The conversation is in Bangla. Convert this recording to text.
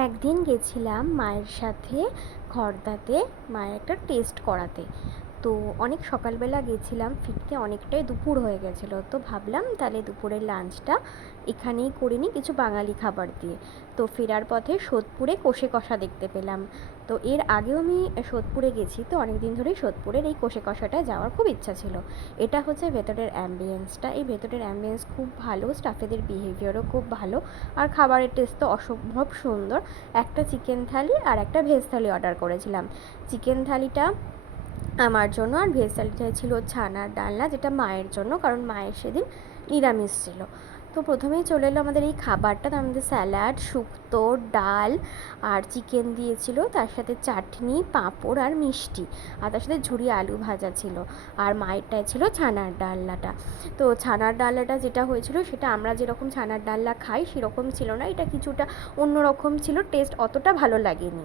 একদিন গেছিলাম মায়ের সাথে খড়দাতে মায়ের একটা টেস্ট করাতে। তো অনেক সকালবেলা গেছিলাম, ফিরতে অনেকটাই দুপুর হয়ে গেছিলো। তো ভাবলাম তাহলে দুপুরের লাঞ্চটা এখানেই করে নিই কিছু বাঙালি খাবার দিয়ে। তো ফেরার পথে সোদপুরে কষে কষা দেখতে পেলাম। তো এর আগেও আমি সোদপুরে গেছি, তো অনেক দিন ধরেই সোদপুরের এই কষে কষাটা যাওয়ার খুব ইচ্ছা ছিল। এটা হচ্ছে ভেতরের অ্যাম্বিয়েন্সটা, এই ভেতরের অ্যাম্বিয়েন্স খুব ভালো, স্টাফেদের বিহেভিয়ারও খুব ভালো, আর খাবারের টেস্ট তো অসম্ভব সুন্দর। একটা চিকেন থালি আর একটা ভেজ থালি অর্ডার করেছিলাম। চিকেন থালিটা আমার জন্য, আর ভেজ থালিটা ছিল ছানার ডালনা, যেটা মায়ের জন্য, কারণ মায়ের সেদিন নিরামিষ ছিল। তো প্রথমেই চলে এলো আমাদের এই খাবারটা, তার মধ্যে স্যালাড, শুক্তো, ডাল আর চিকেন দিয়েছিল, তার সাথে চাটনি, পাঁপড় আর মিষ্টি, আর তার সাথে ঝুরি আলু ভাজা ছিল। আর মায়েরটায় ছিল ছানার ডালনাটা। তো ছানার ডালনাটা যেটা হয়েছিল সেটা আমরা যেরকম ছানার ডালনা খাই সেরকম ছিল না, এটা কিছুটা অন্যরকম ছিল, টেস্ট অতটা ভালো লাগেনি।